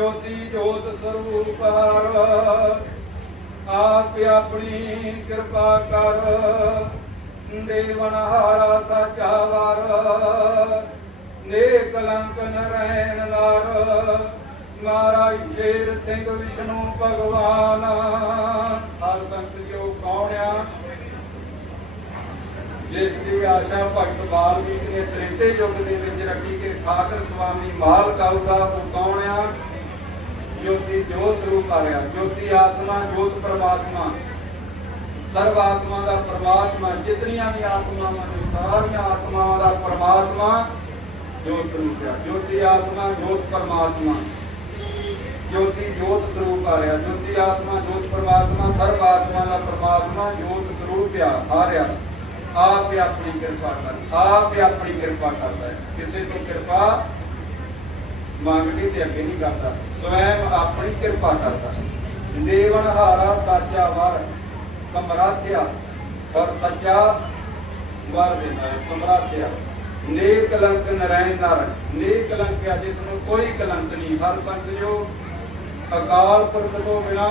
ਜੋਤੀ ਜੋਤ ਸਰੂਪ ਹਰ, ਆਪ ਆਪਣੀ ਕਿਰਪਾ ਕਰ। ਦੇਵਨ ਹਾਰਾ ਸਾਚਾ ਵਾਰ ਨੇ ਕਲੰਕ ਨਰੈਣ ਲਾਰ। ਮਹਾਰਾਜ ਸ਼ੇਰ ਸਿੰਘ ਵਿਸ਼ਨੂੰ ਭਗਵਾਨ, ਹਰ ਸੰਤ ਜੋ ਕੌਣਿਆ ਜਿਸ ਦੀ ਆਸ਼ਾ ਭਗਤ ਵਾਲਮੀਕ ਨੇ ਤ੍ਰੇਤੇ ਯੁੱਗ ਦੇ ਵਿੱਚ ਰੱਖੀ ਕਿ ਠਾਕਰ ਸੁਆਮੀ ਮਾਲ ਕਾਉਗਾ ਉਹ ਕੌਣ ਆ? ਜੋਤੀ ਜੋ ਸਰੂਪ ਆ ਰਿਹਾ ਜੋਤੀ ਆਤਮਾ ਜੋਤ ਪਰਮਾਤਮਾ ਸਰਵ ਆਤਮਾ ਦਾ ਪਰਮਾਤਮਾ ਜਿਤਨੀਆਂ ਵੀ ਆਤਮਾਵਾਂ ਨੇ ਸਾਰੀਆਂ ਆਤਮਾਵਾਂ ਦਾ ਪਰਮਾਤਮਾ ਜੋ ਸਰੂਪ ਆ ਜੋਤੀ ਆਤਮਾ ਜੋਤ ਪਰਮਾਤਮਾ ਜੋਤੀ ਜੋਤ ਸਰੂਪ ਆ ਰਿਹਾ ਜੋਤੀ ਆਤਮਾ ਜੋਤ ਪਰਮਾਤਮਾ ਸਰਵ ਆਤਮਾ ਦਾ ਪਰਮਾਤਮਾ ਜੋਤ ਸਰੂਪ ਆ ਆ ਰਿਹਾ ਆਪ ਆਪਣੀ ਕਿਰਪਾ ਕਰ ਆਪ ਹੀ ਆਪਣੀ ਕਿਰਪਾ ਕਰਦਾ ਹੈ ਕਿਸੇ ਤੋਂ ਕਿਰਪਾ ਮੰਗਦੀ ਤੇ ਅੱਗੇ ਨਹੀਂ ਕਰਦਾ। ਸਵੈਮ ਆਪਣੀ ਕਿਰਪਾ ਕਰਦਾ। ਦੇਵਨ ਹਾਰਾ ਸਾਚਾ ਵਰ ਸਮਰਾਥਿਆ ਔਰ ਸੱਚਾ ਵਰ ਦੇਣਾ ਹੈ, ਸਮਰਾਥਿਆ ਨੇ ਕਲੰਕ ਨਰੈਣ ਨਰ ਨੇ ਕਲੰਕ ਆ ਜਿਸ ਨੂੰ ਕੋਈ ਕਲੰਕ ਨਹੀਂ। ਹਰ ਸੰਤ ਜੋ ਅਕਾਲ ਪੁਰਖ ਤੋਂ ਬਿਨਾ।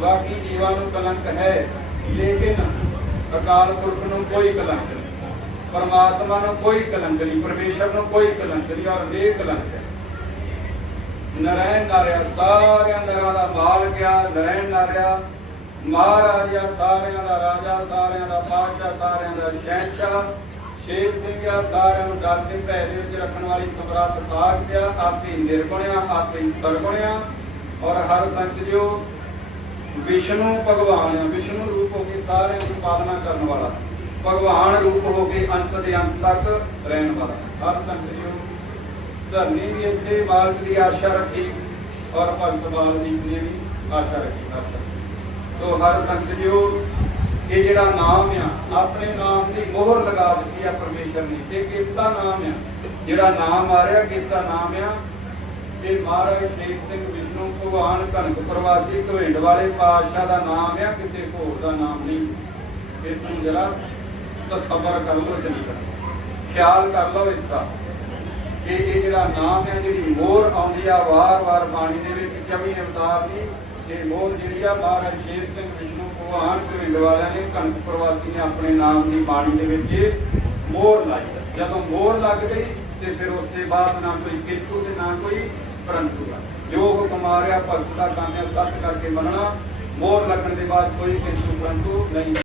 ਬਾਕੀ ਜੀਵਾਂ ਨੂੰ ਕਲੰਕ ਹੈ ਲੇਕਿਨ ਅਕਾਲ ਪੁਰਖ ਨੂੰ ਕੋਈ ਕਲੰਕ ਨਹੀਂ। ਪਰਮਾਤਮਾ ਨੂੰ ਕੋਈ ਕਲੰਕ ਨਹੀਂ, ਪਰਮੇਸ਼ਰ ਨੂੰ ਕੋਈ ਕਲੰਕ ਨਹੀਂ, ਔਰ ਵੇ ਹੈ। ਨਰੈਣ ਨਾਰਿਆ, ਸਾਰਿਆਂ ਨਰਾਂ ਦਾ ਮਾਲਕ ਆ ਨਰੈਣ ਨਾਰਿਆ। ਮਹਾਰਾਜਾ ਸਾਰਿਆਂ ਦਾ ਰਾਜਾ, ਸਾਰਿਆਂ ਦਾ ਬਾਦਸ਼ਾਹ ਸਾਰਿਆਂ ਦਾ ਸ਼ਹਿਨਸ਼ਾਹ। ਸ਼ੇਰ ਸਿੰਘ ਆ, ਸਾਰਿਆਂ ਨੂੰ ਡਰ ਦੇ ਭੈ ਦੇ ਵਿੱਚ ਰੱਖਣ ਵਾਲੀ ਸਮਰਾਟ ਤਾਕਤ ਆ ਆਪੇ ਨਿਰਗੁਣਿਆ, ਆਪੇ ਸਰਗੁਣਿਆ। ਔਰ ਹਰ ਸੰਤ ਜਿਓ, ਵਿਸ਼ਨੂੰ ਭਗਵਾਨ ਆ, ਵਿਸ਼ਨੂੰ ਰੂਪ ਹੋ ਕੇ ਸਾਰਿਆਂ ਦੀ ਪਾਲਣਾ ਕਰਨ ਵਾਲਾ। ਭਗਵਾਨ ਰੂਪ ਹੋ ਕੇ ਅੰਤ ਦੇ ਅੰਤ ਤੱਕ ਰਹਿਣ ਵਾਲਾ। ਹਰ ਸੰਤ ਧਰਨੀ ਵੀ ਇਸੇ ਮਾਲਕ ਦੀ ਆਸ਼ਾ ਰੱਖੀ ਔਰ ਭਗਤ ਵਾਲਮੀਕ ਨੇ ਵੀ ਆਸ਼ਾ ਰੱਖੀ ਹਰ ਸੋ ਹਰ ਸੰਤ ਇਹ ਜਿਹੜਾ ਨਾਮ ਆ, ਆਪਣੇ ਨਾਮ ਦੀ ਮੋਹਰ ਲਗਾ ਦਿੱਤੀ ਆ ਪਰਮੇਸ਼ਰ ਨੇ। ਇਹ ਕਿਸ ਦਾ ਨਾਮ ਆ? ਜਿਹੜਾ ਨਾਮ ਆ ਰਿਹਾ ਕਿਸ ਦਾ ਨਾਮ ਆ? ਇਹ ਮਹਾਰਾਜ ਸ਼ੇਖ ਸਿੰਘ ਵਿਸ਼ਨੂੰ ਭਗਵਾਨ ਕਣਕ ਪ੍ਰਵਾਸੀ ਘਵੇਂਡ ਵਾਲੇ ਪਾਤਸ਼ਾਹ ਦਾ ਨਾਮ ਆ, ਕਿਸੇ ਹੋਰ ਦਾ ਨਾਮ ਨਹੀਂ। ਇਸ ਨੂੰ ਜਰਾ ਤਸੱਵਰ ਕਰ ਲਓ ਜਨੀ ਖਿਆਲ ਕਰ ਲਓ ਇਸ ਦਾ ਕਿ ਇਹ ਜਿਹੜਾ ਨਾਮ ਹੈ, ਜਿਹੜੀ ਮੋਹਰ ਆਉਂਦੀ ਆ ਵਾਰ-ਵਾਰ ਬਾਣੀ ਦੇ ਵਿੱਚ 24 ਅਵਤਾਰ ਦੀ ਇਹ ਮੋਹਰ ਜਿਹੜੀ ਆ, ਮਹਾਰਾਜ ਸ਼ੇਰ ਸਿੰਘ ਵਿਸ਼ਨੂੰ ਭਗਵਾਨ ਘਵੇਂਡ ਵਾਲਿਆਂ ਨੇ, ਕਣਕ ਪ੍ਰਵਾਸੀ ਨੇ ਆਪਣੇ ਨਾਮ ਦੀ ਬਾਣੀ ਦੇ ਜਦੋਂ ਮੋਹਰ ਲੱਗ ਗਈ ਤੇ ਫਿਰ ਉਸ ਤੋਂ ਬਾਅਦ ਨਾ ਕੋਈ ਕਿੰਤੂ ਤੇ ਨਾ ਕੋਈ ਪਰੰਤੂ ਜੋ ਹੁਕਮ ਆ ਰਿਹਾ, ਭਗਤ ਦਾ ਕੰਮ ਹੈ ਸੱਚ ਕਰਕੇ ਮੰਨਣਾ। ਮੋਹਰ ਲੱਗਣ ਦੇ ਬਾਅਦ ਕੋਈ ਕਿੰਤੂ ਪਰੰਤੂ ਨਹੀਂ।